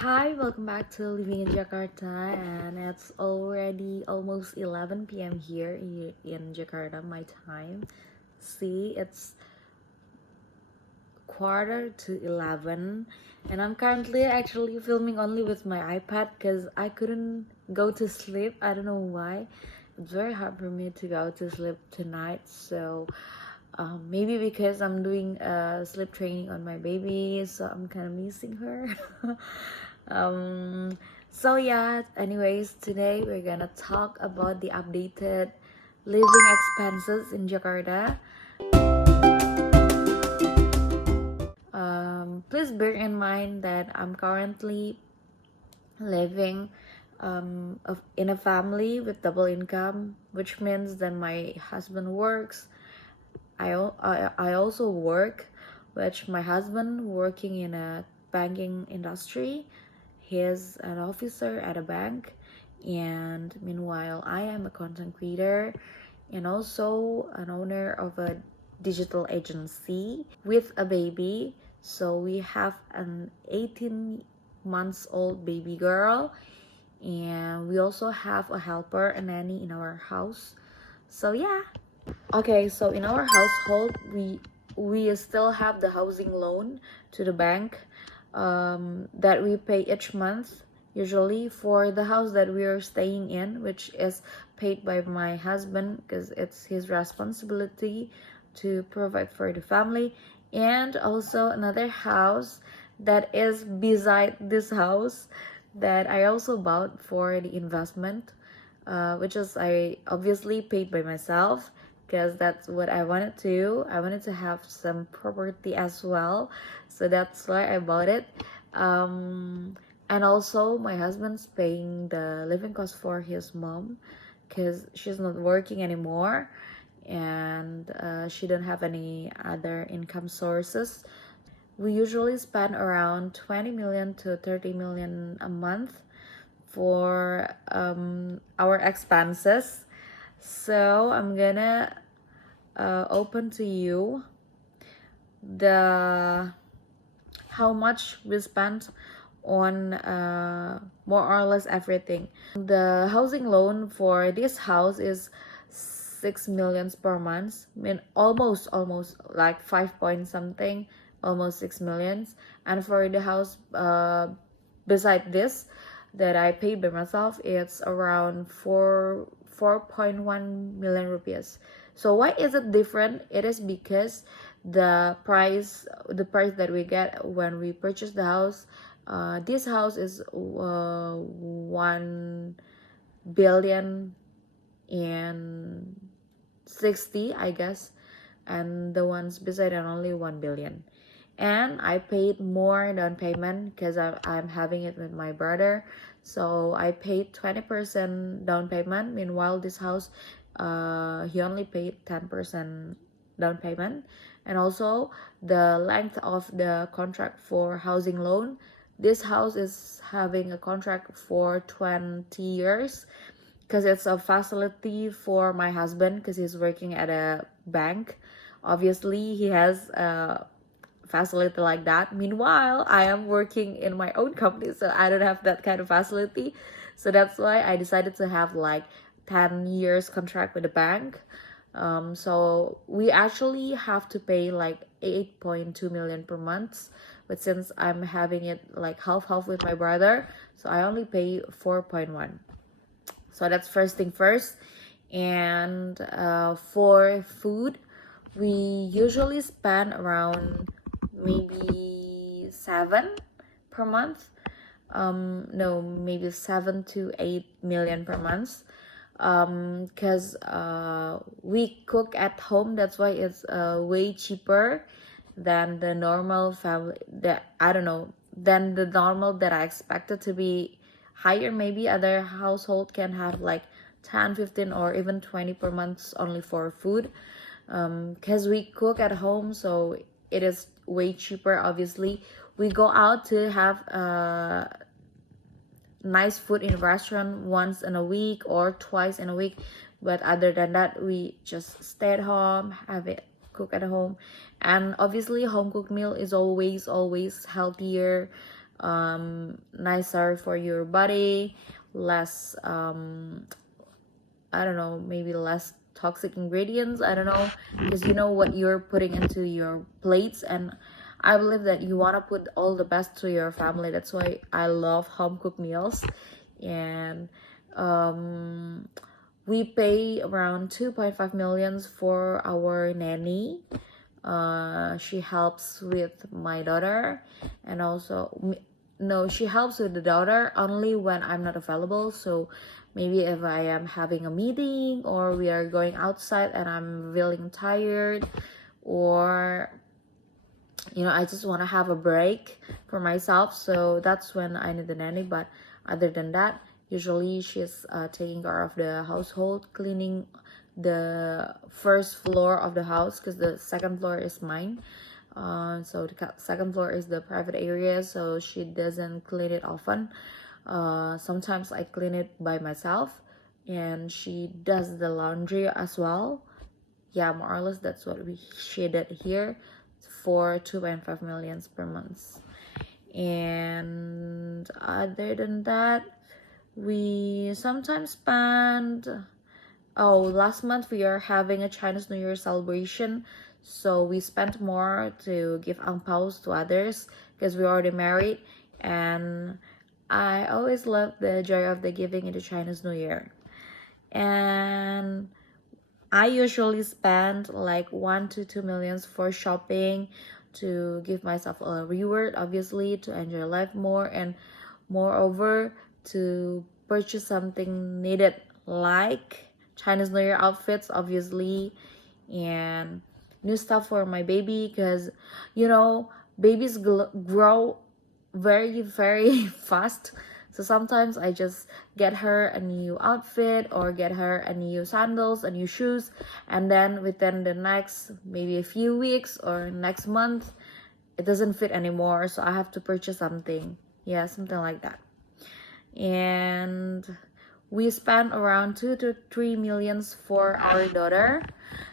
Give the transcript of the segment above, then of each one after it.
Hi, welcome back to Living in Jakarta, and it's already almost 11 p.m. here in Jakarta, my time. See, it's quarter to 11, and I'm currently actually filming only with my iPad because I couldn't go to sleep. I don't know why. It's very hard for me to go to sleep tonight, so maybe because I'm doing sleep training on my baby, so I'm kind of missing her. um, so yeah, anyways, today we're gonna talk about the updated living expenses in Jakarta. Please bear in mind that I'm currently living in a family with double income, which means that my husband works. I also work, which my husband working in a banking industry. He is an officer at a bank, and meanwhile I am a content creator and also an owner of a digital agency with a baby. So we have an 18 months old baby girl, and we also have a helper, a nanny in our house. So yeah. Okay, so in our household, we still have the housing loan to the bank that we pay each month, usually for the house that we are staying in, which is paid by my husband because it's his responsibility to provide for the family, and also another house that is beside this house that I also bought for the investment, which is I obviously paid by myself because that's what I wanted to. I wanted to have some property as well, so that's why I bought it. And also, my husband's paying the living cost for his mom because she's not working anymore, and she don't have any other income sources. We usually spend around 20 million to 30 million a month for our expenses. So I'm gonna open to you the how much we spent on more or less everything. The housing loan for this house is 6 millions per month. I mean almost like 5 point something, almost 6 millions. And for the house beside this that I paid by myself, it's around 4.1 million rupees. So why is it different? It is because the price that we get when we purchase the house, this house is 1 billion and 60, I guess, and the ones beside are only 1 billion. And I paid more down payment because I'm having it with my brother, so I paid 20% down payment. Meanwhile, this house, he only paid 10% down payment. And also the length of the contract for housing loan, this house is having a contract for 20 years because it's a facility for my husband because he's working at a bank. Obviously he has a facility like that. Meanwhile, I am working in my own company, so I don't have that kind of facility. So that's why I decided to have like 10 years contract with the bank. So we actually have to pay like 8.2 million per month, but since I'm having it like half with my brother, so I only pay 4.1. So that's first thing first. And for food, we usually spend around maybe 7 per month. No, maybe 7 to 8 million per month. Because we cook at home, that's why it's way cheaper than the normal family that I don't know than the normal that I expected to be higher. Maybe other household can have like 10, 15, or even 20 per month only for food, because we cook at home, so it is way cheaper. Obviously we go out to have nice food in restaurant once in a week or twice in a week, but other than that we just stay at home, have it cook at home. And obviously home cooked meal is always healthier. nicer for your body, less I don't know, maybe less toxic ingredients. I don't know, because you know what you're putting into your plates, and I believe that you want to put all the best to your family. That's why I love home cooked meals. And um, we pay around 2.5 millions for our nanny. She helps with my daughter, and also no, she helps with the daughter only when I'm not available. So maybe if I am having a meeting or we are going outside and I'm feeling tired, or I just want to have a break for myself, so that's when I need the nanny. But other than that, usually she's taking care of the household, cleaning the first floor of the house, because the second floor is mine. So the second floor is the private area, so she doesn't clean it often. Sometimes I clean it by myself, and she does the laundry as well. Yeah, more or less that's what she did here for 2.5 millions per month. And other than that, we sometimes spend. Oh, last month we are having a Chinese New Year celebration, so we spent more to give ang paos to others because we're already married, and I always love the joy of the giving in the Chinese New Year. And I usually spend like 1 to 2 millions for shopping, to give myself a reward, obviously, to enjoy life more, and moreover to purchase something needed, like Chinese New Year outfits, obviously, and new stuff for my baby, because babies grow very, very fast. So sometimes I just get her a new outfit or get her a new sandals, a new shoes, and then within the next maybe a few weeks or next month, it doesn't fit anymore, so I have to purchase something. Yeah, something like that. And we spent around 2 to 3 millions for our daughter,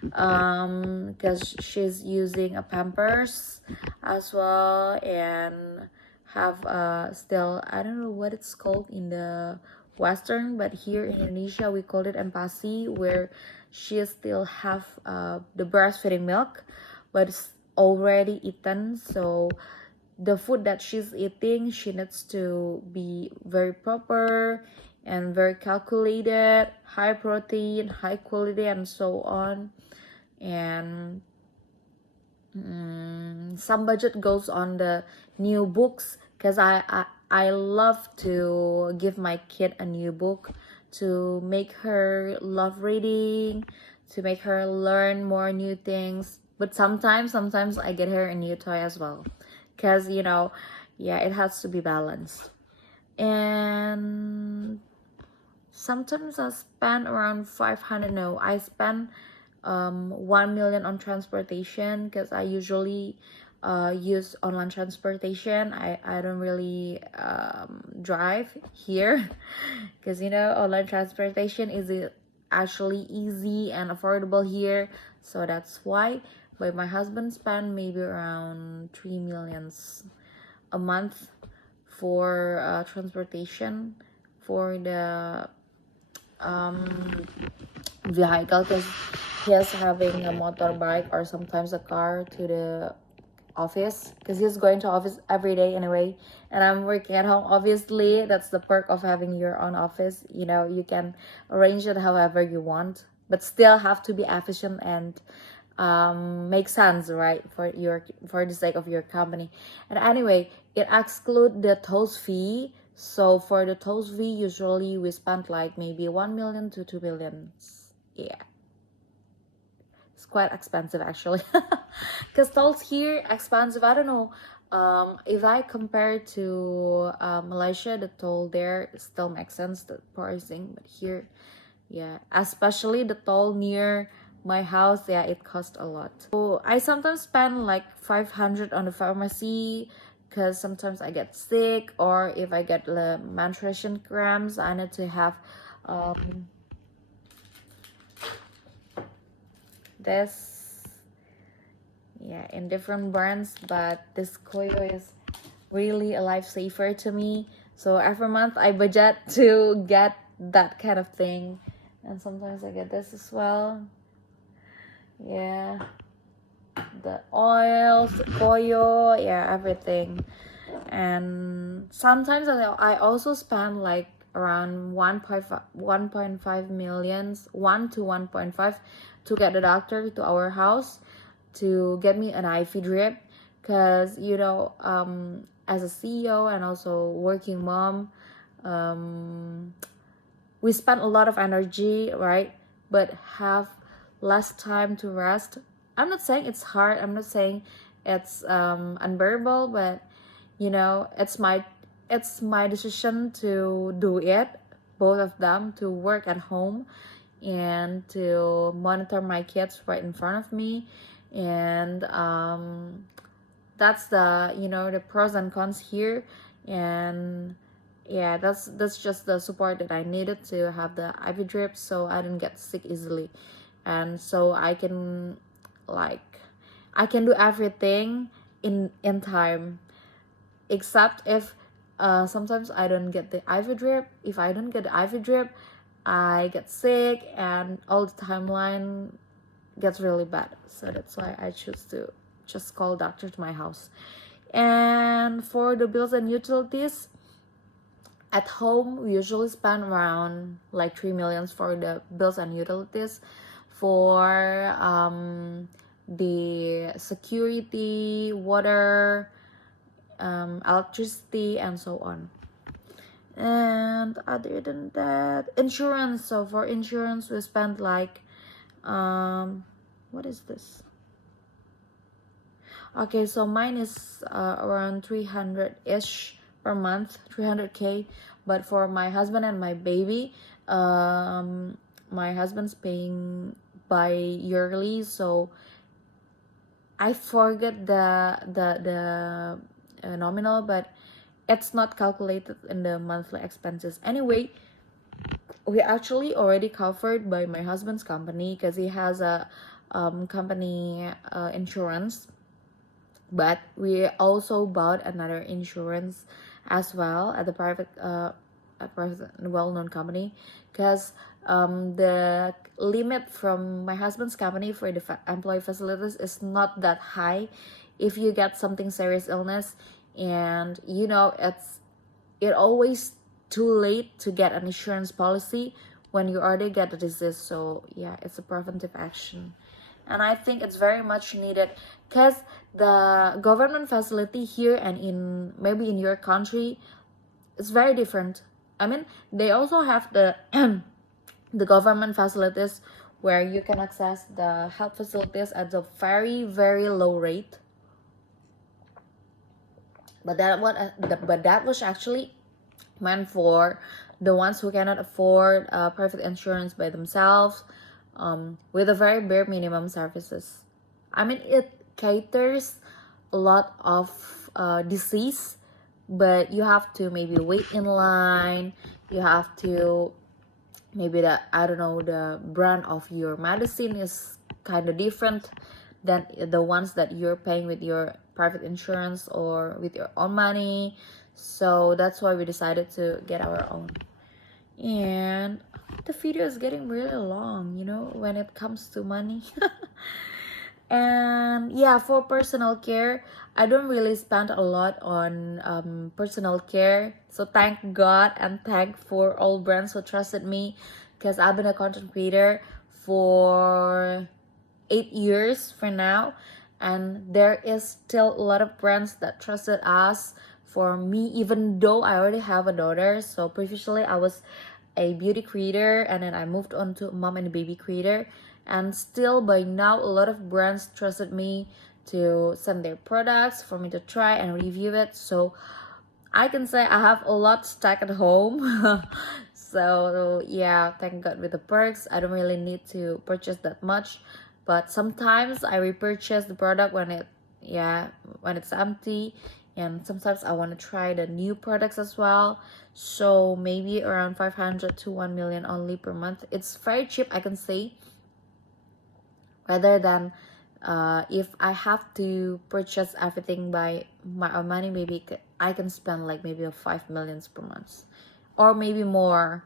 because she's using a Pampers as well, and have still, I don't know what it's called in the Western, but here in Indonesia we call it empasi, where she still have the breastfeeding milk, but it's already eaten. So the food that she's eating, she needs to be very proper and very calculated, high protein, high quality, and so on. And some budget goes on the new books, because I love to give my kid a new book to make her love reading, to make her learn more new things. But sometimes I get her a new toy as well, because yeah, it has to be balanced. And sometimes I spend around 500. No, I spend 1 million on transportation, because I usually use online transportation. I don't really drive here, because online transportation is actually easy and affordable here, so that's why. But my husband spent maybe around 3 millions a month for transportation for the vehicle, because he is having a motorbike or sometimes a car to the office, because he's going to office every day anyway, and I'm working at home. Obviously, that's the perk of having your own office. You can arrange it however you want, but still have to be efficient and make sense, right, for the sake of your company. And anyway, it exclude the tolls fee. So for the tolls fee, usually we spend like maybe 1 million to 2 million. Yeah, it's quite expensive actually, because tolls here expensive. I don't know, if I compare to Malaysia, the toll there still makes sense, the pricing, but here, yeah, especially the toll near my house, yeah, it costs a lot. So I sometimes spend like 500 on the pharmacy, because sometimes I get sick, or if I get the menstruation cramps, I need to have this, yeah, in different brands, but this Koyo is really a lifesaver to me. So every month I budget to get that kind of thing. And sometimes I get this as well. Yeah. The oils, the pollo, yeah, everything. And sometimes I also spend like around 1.5 millions, 1 to 1.5 to get the doctor to our house to get me an IV drip, because as a CEO and also working mom, we spend a lot of energy, right, but have less time to rest. I'm not saying it's hard, I'm not saying it's unbearable, but it's my decision to do it, both of them, to work at home and to monitor my kids right in front of me. And that's the pros and cons here. And yeah, that's just the support that I needed to have the IV drip, so I didn't get sick easily. And so I can do everything in time, except if sometimes I don't get the IV drip. If I don't get the IV drip, I get sick and all the timeline gets really bad. So that's why I choose to just call doctor to my house. And for the bills and utilities, at home we usually spend around like 3 millions for the bills and utilities, for the security, water, electricity, and so on. And other than that, insurance. So for insurance we spend like what is this? Okay, so mine is around 300-ish per month, 300k. But for my husband and my baby, my husband's paying by yearly, so I forget the nominal, but it's not calculated in the monthly expenses. Anyway, we actually already covered by my husband's company, because he has a company insurance. But we also bought another insurance as well at a private well-known company, because the limit from my husband's company for the employee facilities is not that high. If you get something serious illness, and it always too late to get an insurance policy when you already get the disease. So yeah, it's a preventive action, and I think it's very much needed, because the government facility here and maybe in your country, it's very different. I mean, they also have the the government facilities where you can access the health facilities at a very very low rate, but that was actually meant for the ones who cannot afford private insurance by themselves, with a very bare minimum services. I mean, it caters a lot of disease, but you have to maybe wait in line. You have to maybe the brand of your medicine is kind of different than the ones that you're paying with your private insurance or with your own money. So that's why we decided to get our own. And the video is getting really long, when it comes to money. And yeah, for personal care, I don't really spend a lot on personal care. So thank God and thank for all brands who trusted me, because I've been a content creator for 8 years for now, and there is still a lot of brands that trusted us for me, even though I already have a daughter. So previously I was a beauty creator, and then I moved on to mom and baby creator, and still by now a lot of brands trusted me to send their products for me to try and review it. So I can say I have a lot stuck at home. So yeah, thank God with the perks, I don't really need to purchase that much. But sometimes I repurchase the product when it's empty, and sometimes I want to try the new products as well. So maybe around 500 to 1 million only per month. It's very cheap, I can say, rather than If I have to purchase everything by my own money, maybe I can spend like maybe 5 millions per month, or maybe more.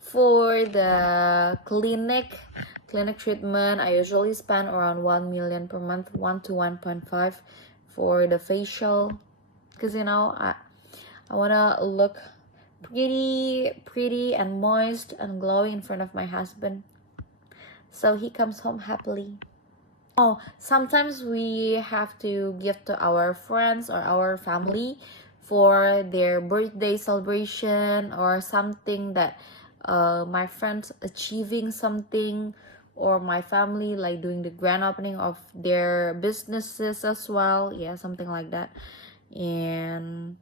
For the clinic treatment, I usually spend around 1 million per month, 1 to 1.5 for the facial, because you know I want to look pretty and moist and glowing in front of my husband, so he comes home happily. Oh, sometimes we have to give to our friends or our family for their birthday celebration, or something that my friends achieving something, or my family like doing the grand opening of their businesses as well. Yeah, something like that. And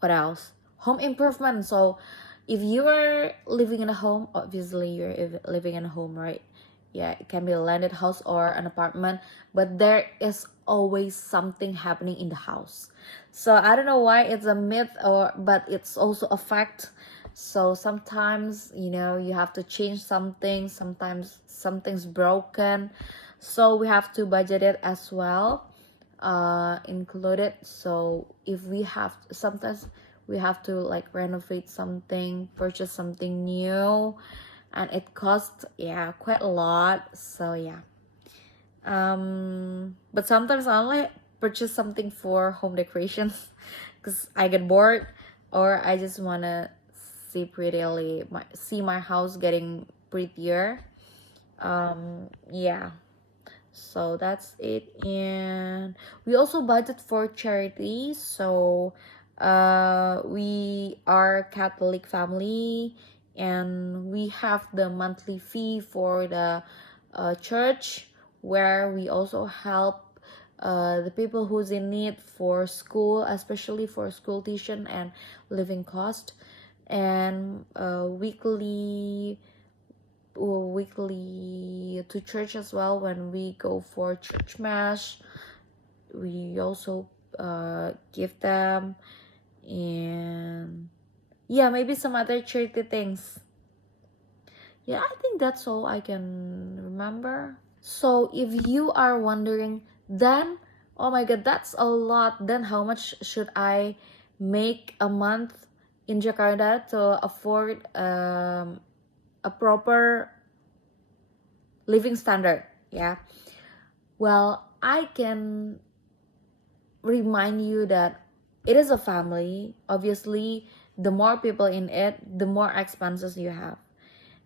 what else? Home improvement. So if you are living in a home, obviously you're living in a home, right? Yeah, it can be a landed house or an apartment, but there is always something happening in the house. So I don't know why it's a myth, or but it's also a fact. So sometimes, you know, you have to change something, sometimes something's broken, so we have to budget it as well, included. So if we have, sometimes we have to like renovate something, purchase something new, and it costs, yeah, quite a lot. So yeah, but sometimes I only purchase something for home decorations because I get bored, or I just want to see my house getting prettier. Yeah, so that's it. And we also budget for charity. So we are Catholic family, and we have the monthly fee for the church, where we also help the people who's in need for school, especially for school tuition and living cost. And weekly to church as well. When we go for church mass, we also give them. And yeah, maybe some other charity things. Yeah, I think that's all I can remember. So if you are wondering, then oh my god, that's a lot, then how much should I make a month in Jakarta to afford a proper living standard? Yeah, well, I can remind you that it is a family. Obviously, the more people in it, the more expenses you have.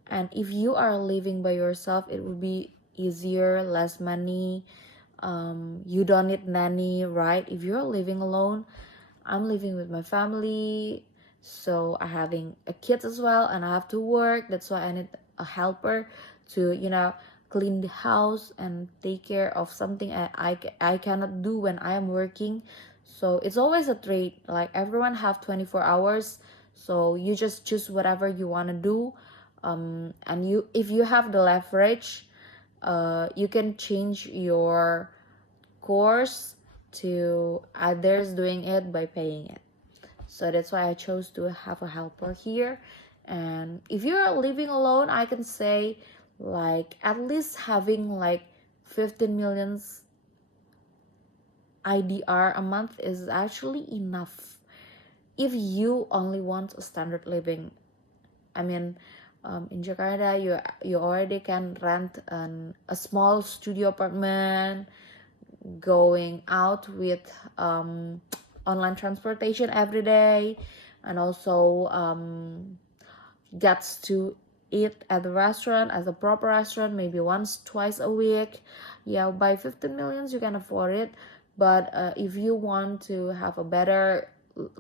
And if you are living by yourself, it will be easier, less money. You don't need nanny, right? If you're living alone, I'm living with my family, so I having a kid as well, and I have to work. That's why I need a helper to, you know, clean the house and take care of something I cannot do when I am working. So it's always a trade. Like everyone have 24 hours, so you just choose whatever you want to do. And you, if you have the leverage, you can change your course to others doing it by paying it. So that's why I chose to have a helper here. And if you're living alone, I can say like at least having like 15 millions IDR a month is actually enough if you only want a standard living. I mean, in Jakarta, you already can rent a small studio apartment, going out with online transportation every day, and also gets to eat at the restaurant, as a proper restaurant, maybe once twice a week. Yeah, by 15 millions you can afford it. But if you want to have a better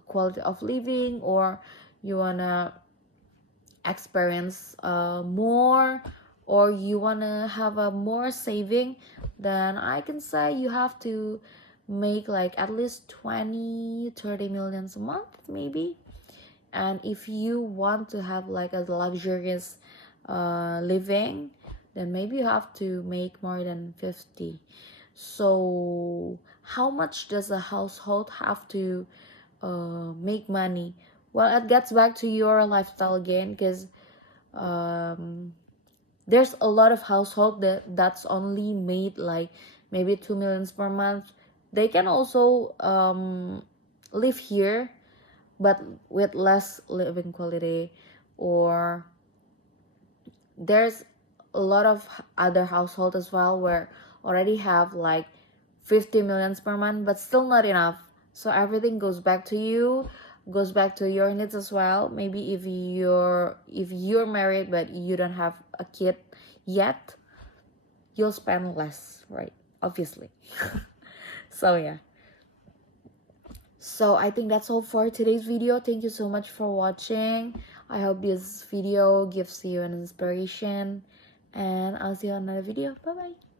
quality of living, or you wanna experience more, or you want to have a more saving, then I can say you have to make like at least 20-30 millions a month maybe. And if you want to have like a luxurious living, then maybe you have to make more than 50. So how much does a household have to make money? Well, it gets back to your lifestyle again, because There's a lot of household that's only made like maybe 2 million per month. They can also live here, but with less living quality. Or there's a lot of other household as well where already have like 50 millions per month, but still not enough. So everything goes back to you, goes back to your needs as well. Maybe if you're married but you don't have a kid yet, you'll spend less, right? Obviously. So yeah, so I think that's all for today's video. Thank you so much for watching. I hope this video gives you an inspiration, and I'll see you on another video. Bye bye.